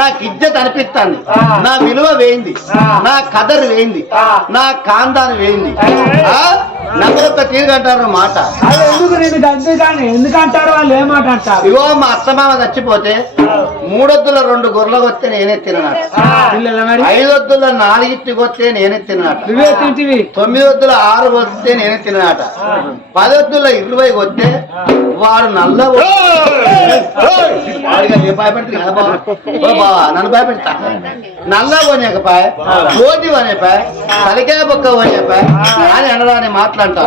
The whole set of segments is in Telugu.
నాకు ఇజ్జత్ అనిపిస్తాంది. నా విలువ వేయింది. నా కదర్ వేయింది. నా కాందాన్ని వేయింది. ఆ? నమ్మొక్క తీరుగంటారు మాట. అది ఎందుకు నేను గంతే కానీ? ఎందుకంటారు? వాళ్ళు ఏమాట అంటారు? ఇగో మా అత్తమామ చచ్చిపోతే మూడొద్దుల రెండు గొర్రెలు వస్తే నేనే తిననాట పిల్లల మరి? ఐదొద్దుల నాలుగిట్టికి వస్తే నేనే తిననాట నువ్వే తింటివి? తొమ్మిది వద్దుల ఆరు వస్తే నేనే తిననాట పదొద్దుల ఇరవై వస్తే వాడు నల్ల నన్ను భయపెడతా నల్ల పోనేకపాయ కోటి పోనేపాయ తలకాయ బొక్క పోనేపాయ అని అనడాన్ని మాట్లాడతాం.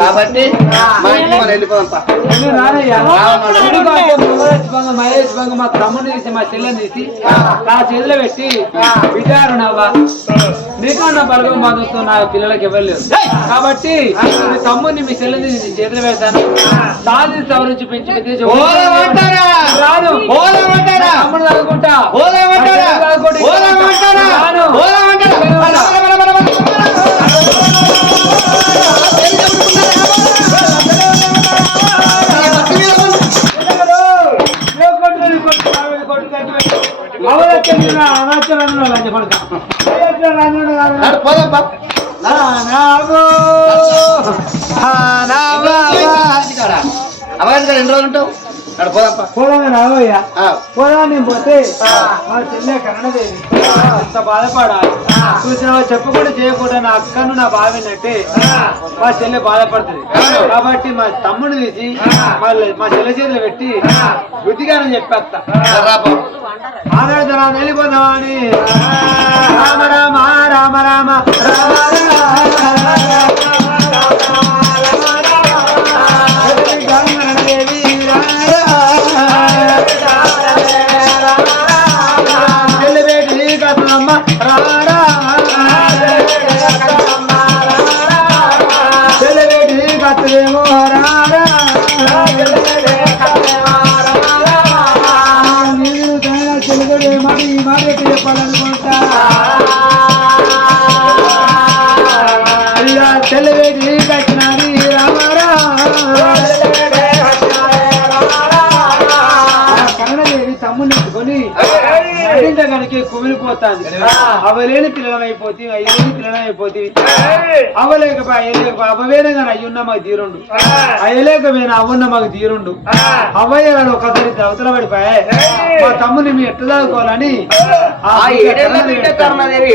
కాబట్టి మా మనం వెళ్ళిపోతాం మహేష్ బంగ మా తమ్ముడిని తీసి మా చెల్లెని తీసి నా చేతిలో పెట్టి విచారు నవ్వా నీకన్నా బలగం బాధతో నా పిల్లలకి ఇవ్వలేదు కాబట్టి మీ తమ్ముడిని మీ చెల్లెని తీసి చేతిలో పెడతాను సాధి సవరించి పెంచి ఓలమంటారా? తమ్ముడు చదువుకుంటా చదువుకుంటా. అమ్మాయి ఎన్ని రోజులు ఉంటావు పోదాం. పోదా నేను పోతే. మా చెల్లె కన్నడదేవి ఎంత బాధపడాలి. చూసిన చెప్పకుండా చేయకుండా నా అక్కను నా బావినట్టే మా చెల్లె బాధపడుతుంది. కాబట్టి మా తమ్ముడు తీసి వాళ్ళ మా చెల్లె చేతిలో పెట్టి బుద్ధిగానే చెప్పేస్తా. రా బా. ఆనాడు వెళ్ళిపోదామా అని. రామ రామ రామ రామ రామ. కుమిలిపోతాది అవలేని పిల్లలం అయిపోతే అయ్యలేని పిల్లలం అయిపోతే అవలేకపోయి అయ్యలేకపోయి అవవేనే కానీ అయ్యున్న మాకు తీరుండు అయ్యలేకపోయినా అవున్న మాకు తీరుండు అవయ్యాడు ఒకసారి అవతల పడిపోయాయి మా తమ్ముని మీ ఎట్లా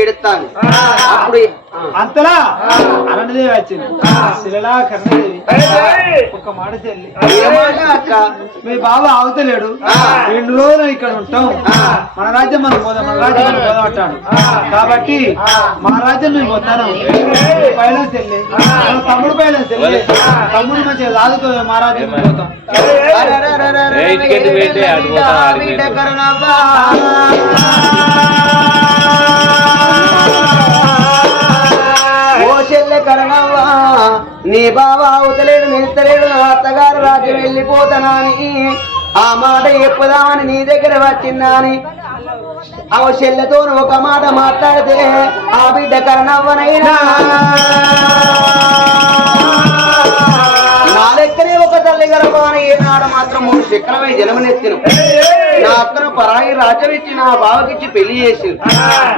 ఎడుతాను అప్పుడు అంతలా అనంతదేవి వచ్చింది శిలలా కన్నదేవి ఒక మాట చెల్లి మీ బాబు ఆగుతలేడు రెండు రోజులు ఇక్కడ ఉంటాం మన రాజ్యం మనం పోదాం మన రాజ్యం మనం పోదాం అంటాడు కాబట్టి మా రాజ్యం మేము పోతాను పైన చెల్లి తమ్ముడు పైన చెల్లి తమ్ముడు మంచిగా రాదుకో మా రాజ్యం పోతాం చెల్లె కరణవ్వా నీ బావ అవుతలేడు నిలుస్తలేడు నా అత్తగారు రాజు వెళ్ళిపోతానని. ఆ మాట చెప్పుదామని నీ దగ్గర వచ్చిందని. అవ చెల్లెతో ఒక మాట మాట్లాడితే ఆ బిడ్డ కరణవ్వనైనా మాత్రం మూడు శిఖరమై జన్మనెత్తిను. నా అక్కను పరాయి రాజ్యం నా బావకిచ్చి పెళ్ళి చేసి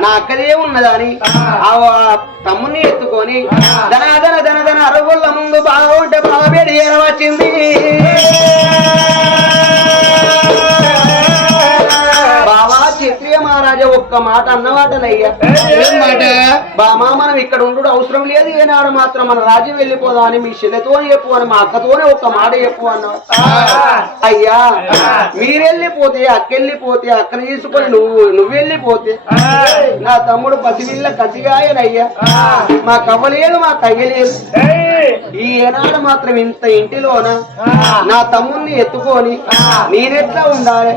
నా అక్కదే ఉన్నదని. ఆ తమ్ముని ఎత్తుకొని ధన ధన ధన ధన అరుగుళ్ళ ముందు బాగుంటే బావ బేడి ఒక్క మాట అన్నవాటనయ్యా. బామా మనం ఇక్కడ ఉండు అవసరం లేదు ఏనాడు మాత్రం మన రాజ్యం వెళ్ళిపోదా అని మీ చెల్లెతో చెప్పు అని మా అక్కతోనే ఒక్క మాట చెప్పు అన్న అయ్యా మీరెళ్ళిపోతే అక్కెళ్ళిపోతే అక్కని తీసుకొని నువ్వు నువ్వెళ్ళిపోతే నా తమ్ముడు పసివిల్ల కసిగాయనయ్యా. మా కవ్వలేదు మా కయ్యలేదు ఈ ఏనాడు మాత్రం ఇంత ఇంటిలోన? నా తమ్ముణ్ణి ఎత్తుకొని నేనెట్లా ఉండాలి?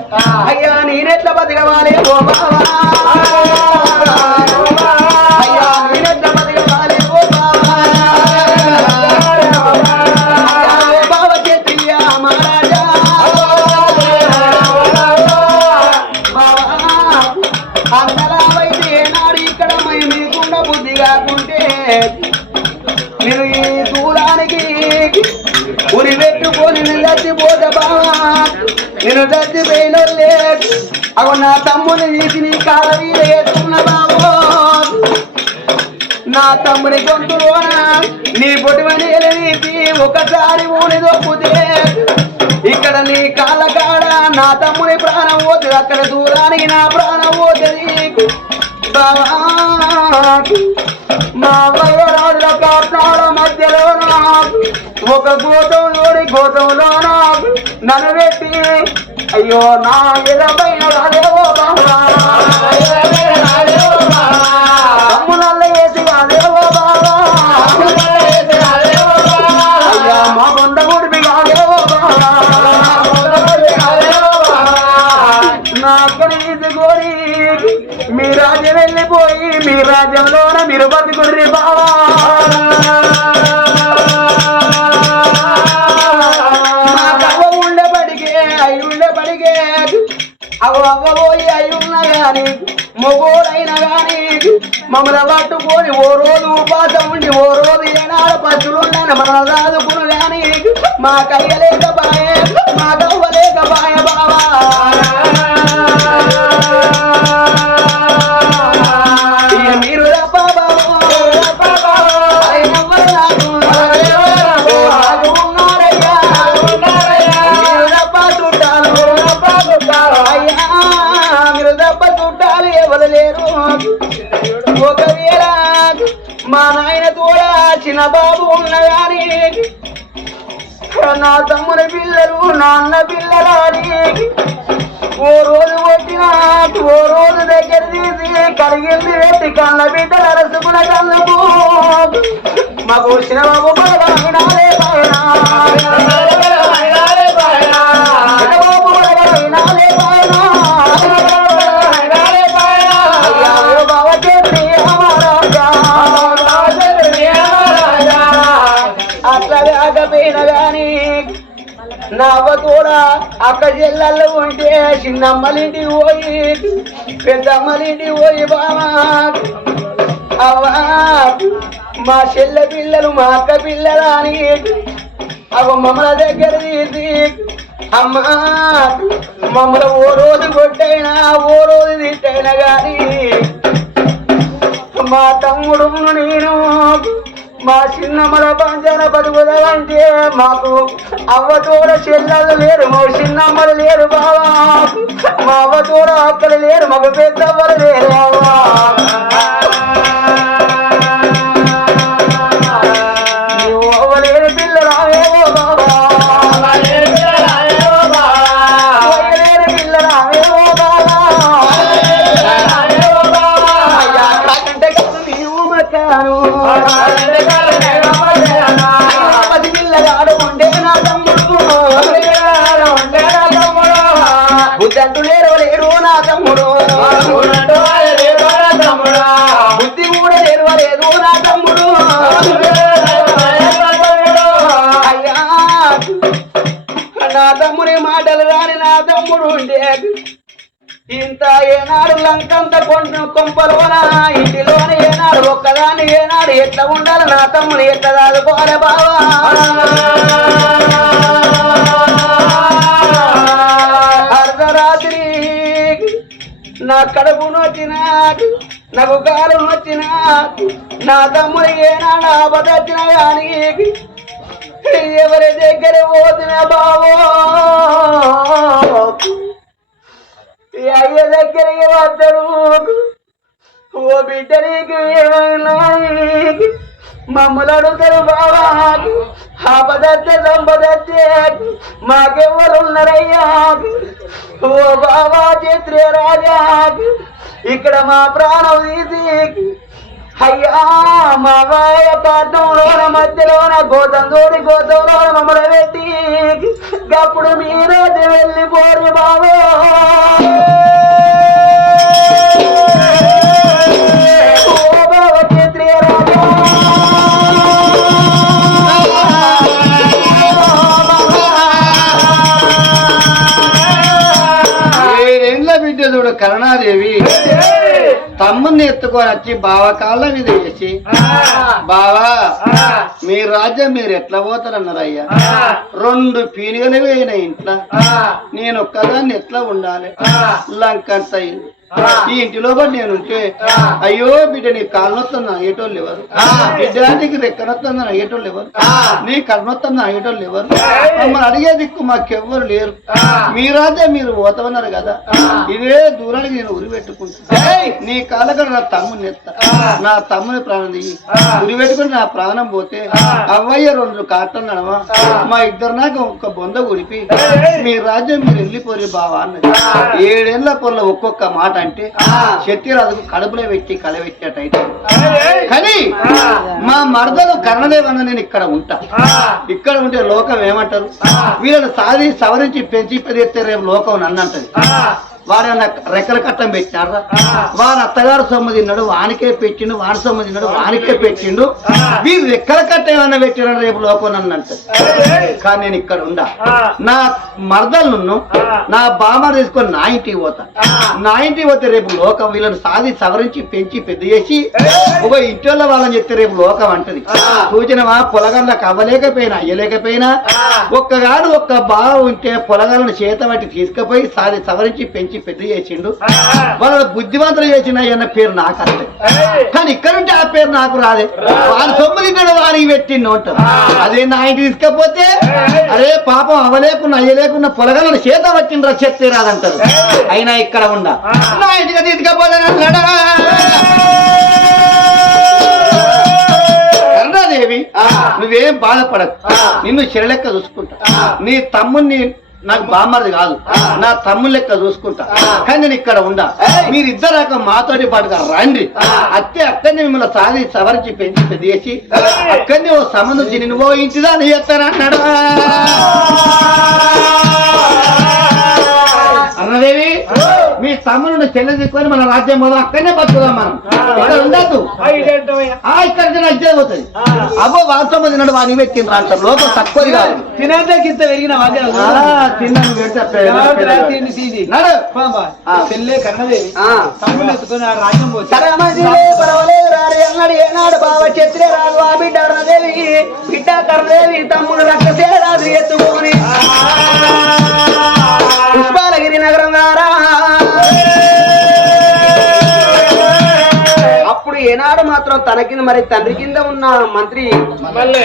అయ్యా నేనెట్లా బతకవాలి? ఓ బావా ఇక్కడ బుద్ధి కాకుంటే నేను ఈ దూరానికి ఉరి పెట్టుకొని నేను చచ్చిపోతే బావా నేను లేదు అగో నా తమ్ముని తీసి నీ కాల మీద వేస్తున్న బాబో. నా తమ్ముని గొంతులోన నీ పొటివని ఎలనీసి ఒకసారి ఊని దొక్కుతే ఇక్కడ నీ కాళ్ళ కాడ నా తమ్ముని ప్రాణం పోతుంది అక్కడ దూరానికి నా ప్రాణం పోతుంది బాబా మా వయ్యరాజుల కాటాల మధ్యలో ఒక గోతంలోని గోతంలో నన్ను పెట్టి అయ్యో నా ఎదపైన రాలేవో గాని మొగోడైనా గాని మమ్మల్ని పట్టుకొని ఓ రోజు ఉపాసం ఉండి ఓ రోజు ఏనాడు పచ్చులున్నాను మన రాదుకును గాని మా కయ్యలేక బాయే మా కవ్వలేక బాయ లేరు ఒకవేళ మా నాయన తోడా చిన్న బాబు ఉన్నగాని నా తమ్ముని పిల్లలు నాన్న పిల్లలని ఓ రోజు కొట్టిన ఓ రోజు దగ్గర తీసి కలిగింది పెట్టి కళ్ళ బిడ్డలు అరసుకున్న కళ్ళకు మాకు వచ్చిన బాబు బలమైనాలే నవ్వ కూడా అక్క జిల్లాలో ఉంటే చిన్నమ్మలింటికి పోయి పెద్దమ్మలింటికి పోయి బావా. అవ్వా మా చెల్లె పిల్లలు మా అక్క పిల్లలు అవ మమ్మల దగ్గర తీసి అమ్మా మమ్మల ఓ రోజు కొట్టైనా ఓ రోజు తిట్టైనా కానీ మా తమ్ముడు నేను మా చిన్నమ్మల పంచన బతుకుదంటే మాకు అవ్వతోడ చెల్లెలు లేరు మా చిన్నమ్మలు లేరు బావా. మా అవ్వతోడ అక్కలు లేరు మాకు పెద్దవ్వలు లేరు బావా. మకాను పది పిల్లగాడు ఉండే నా తమ్ముడు బుద్ధంటూ లేరు లేరు నా తమ్ముడు. ఇంత ఏనాడు లంకంత కొండ కొంపలోన ఇంటిలోన ఏనాడు ఒక్కదాని ఏనాడు ఎట్లా ఉండాలి నా తమ్ముడు ఎట్లా దాదుకోవాలి బావా? అర్ధరాత్రి నా కడుపు నొచ్చినాడు నాకు కాలు నొచ్చినాడు నా తమ్ముడు ఏనాడు ఆపదొచ్చిన కానీ ఎవరి దగ్గర పోతున్నా బావో? అయ్య దగ్గరికి వద్దరు ఓ బిడ్డ నీకు ఏమైనా? మమ్మల్ని అడుగుతారు బాబా ఆపదత్తే సంపదత్తే మాకెవరున్నారయ్యా ఓ బాబా చిత్రే రాజా. ఇక్కడ మా ప్రాణం తీసి అయ్యా మా వాయ మధ్యలోన గోతం తోడి గోతంలో మమ్మల్ని పెట్టి అప్పుడు మీరు వెళ్ళిపోరు బాబో తమ్ముడిని ఎత్తుకొని వచ్చి బావ కాళ్ళ మీద వేసి బావా మీ రాజ్యం మీరు ఎట్లా పోతారన్నారు అయ్యా రెండు పీనుగలు వేయిన ఇంట్లో. నేను ఒక్కదాన్ని ఎట్లా ఉండాలి? లంకంత ఇల్లు ఈ ఇంటిలో కూడా నేను ఉంటే అయ్యో బిడ్డ నీ కాళ్ళు నొత్తుంది అయ్యేటోళ్ళు ఎవరు బిడ్డానికి రెక్కనొత్తుంది అయ్యేటోళ్ళు ఎవరు నీ కర్మొత్తుంది అయ్యేటోళ్ళు ఎవరు మమ్మల్ని అడిగే దిక్కు మాకెవ్వరు లేరు. మీ రాజే మీరు పోతామన్నారు కదా. ఇదే దూరానికి నేను ఉరి పెట్టుకుంటా. నీ కాళ్ళకడ నా తమ్ముని ఎత్తా. నా తమ్ముని ప్రాణం దిగి. ఉరి పెట్టుకుని నా ప్రాణం పోతే అవ్వయ్య రెండు కాటలు నడవా. మా ఇద్దరు నాకు ఒక్క బొంద ఉడిపి మీ రాజ్యం మీరు వెళ్ళిపోయి బావా అన్నది. ఏడేళ్ళ పొల్ల ఒక్కొక్క మాట అంటే శక్తిరాజుకు కడుపులో పెట్టి కలబెట్టినట్టయితే కానీ మా మరదలు కర్ణదేవన్న నేను ఇక్కడ ఉంటా. ఇక్కడ ఉంటే లోకం ఏమంటారు? వీళ్ళని సాధి సవరించి పెంచి పెరిగితే రేపు లోకం నన్ను అంటది వాడు రెక్కల కట్టం పెట్టినారా వాడు అత్తగారు సొమ్ము తిన్నాడు వానికే పెట్టిండు వాడి సొమ్ము తిన్నాడు వానికే పెట్టిండు. వీరు రెక్కల కట్ట ఏమన్నా పెట్టినాడు రేపు లోకం నన్ను అంటది కానీ నేను ఇక్కడ ఉండా. నా మరదలను నా బామ్మ తీసుకొని నా ఇంటికి పోతా. నా ఇంటికి పోతే రేపు లోకం వీళ్ళని సాధి సవరించి పెంచి పెద్ద చేసి ఒక ఇంటిలో వాళ్ళని చెప్తే రేపు లోకం అంటది. సూచనమా పొలగళ్ళకి అవ్వలేకపోయినా అయ్యలేకపోయినా ఒక్కగాడు ఒక్క బావ ఉంటే పొలగాలను చేత పట్టి తీసుకుపోయి సాది సవరించి పెంచి పెద్ద చేసిండు. వాళ్ళ బుద్ధివంతులు చేసిన అన్న పేరు నాకు అంతే కానీ ఇక్కడ ఉంటే ఆ పేరు నాకు రాదే. వాని సొమ్ము తిన్నాడు వానికి పెట్టిండు అంటారు అదే నా ఇంటికి తీసుకపోతే అరే. పాపం అవలేకున్నా అయ్యలేకున్నా పొలగాలను చేత పట్టిండ్రా చెప్తే రాదంటారు. అయినా ఇక్కడ ఉండ. నా ఇంటికి తీసుకపోతే కరుణాదేవి నువ్వేం బాధపడకు. నిన్ను చెరలెక్క చూసుకుంటా. నీ తమ్ముణ్ణి నాకు బామ్మది కాదు. నా తమ్ముని లెక్క చూసుకుంటా. కానీ నేను ఇక్కడ ఉండా. మీరిద్దరు మాతోటి పాటుగా రండి. అత్తే అక్కడిని మిమ్మల్ని సాధి సవరించి పెంచి పెద్ద చేసి అక్కడిని ఓ సంబంధం నేను ఓ ఇంటిదా నీ ఎత్తానన్నాడు తమ్ముడు చెల్లె తీసుకొని మన రాజ్యం మొదలు అక్కడనే బతుకుదాం మనం. ఇక్కడ ఉండద్దు. ఆ ఇక్కడ అజ్జే పోతుంది. అబ్బో వాస్తవం తిన్నాడు వాని పెట్టిండ్రు అంటారు. లోపల తక్కువ కాదు తినేదే పెరిగిన తిన్నాను కన్నదేవి. తమ్ముడు ఎత్తుకొని రాజ్యం పోతే కరమజిలే పరవలేదు రారే అన్నాడు ఏనాడు బావ చెత్రే రాదు ఆ బిడ్డ కర్ణదేవి తమ్ముడు రక్తసే రాదు ఎత్తుకొని పుష్పాలగిరి నగరం గారా అప్పుడు ఏనాడు మాత్రం తన కింద మరి తండ్రి కింద ఉన్న మంత్రి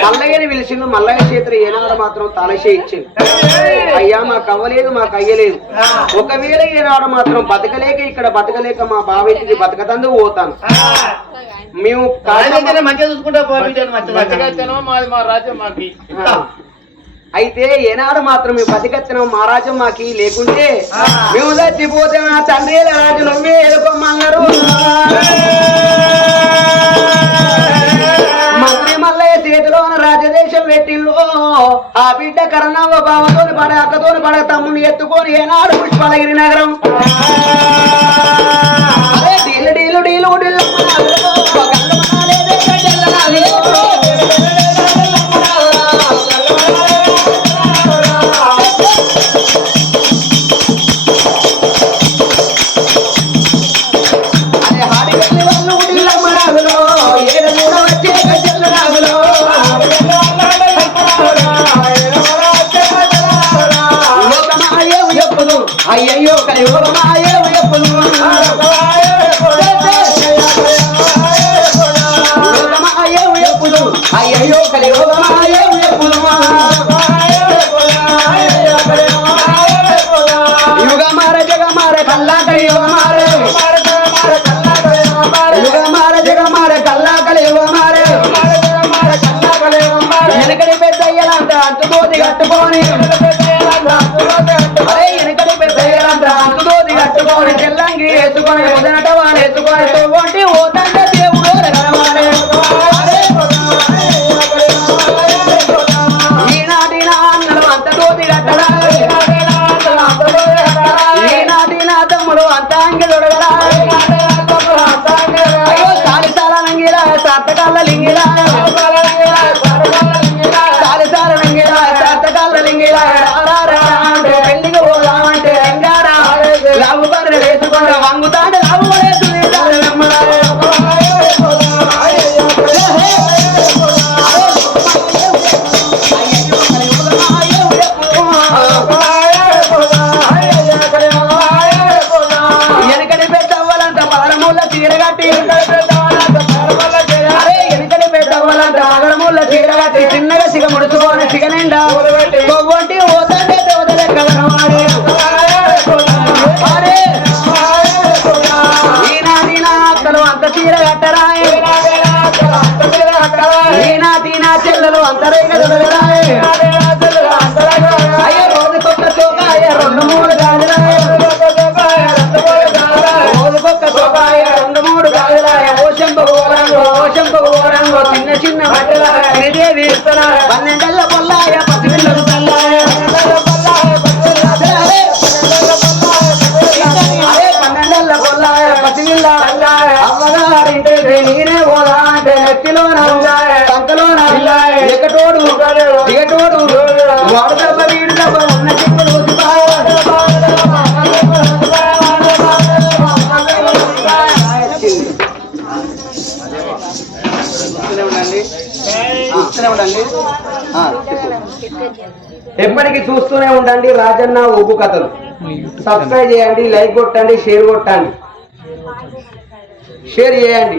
మల్లయ్యని పిలిచిండు. మల్లయ్య చేతులు ఏనాడు మాత్రం తలసే ఇచ్చిండు. అయ్యా మాకు అవ్వలేదు మాకు అయ్యలేదు. ఒకవేళ ఏనాడు మాత్రం బతకలేక ఇక్కడ బతకలేక మా బావింటికి బతకతందుకు పోతాను. మేము మంచిగా చూసుకుంటా అయితే ఏనాడు మాత్రం మేము బతికచ్చినాం మహారాజం మాకి లేకుంటే మేము చచ్చిపోతే నా తండ్రి రాజు నువ్వే ఎదుకోమన్నారు మంత్రి మల్లయ్య చేతిలో రాజదేశం పెట్టిల్లో ఆ బిడ్డ కరణవ్వ బావతోని పడ అక్కతోని పడ తమ్ముని ఎత్తుకొని ఏనాడు పుష్పలగిరి నగరం. ఏ నా చెల్లెలు అంతరే పక్కలోన? ఎప్పటికీ చూస్తూనే ఉండండి రాజన్న ఉబ్బు కథలు. సబ్స్క్రైబ్ చేయండి లైక్ కొట్టండి షేర్ కొట్టండి. షేర్ చేయండి.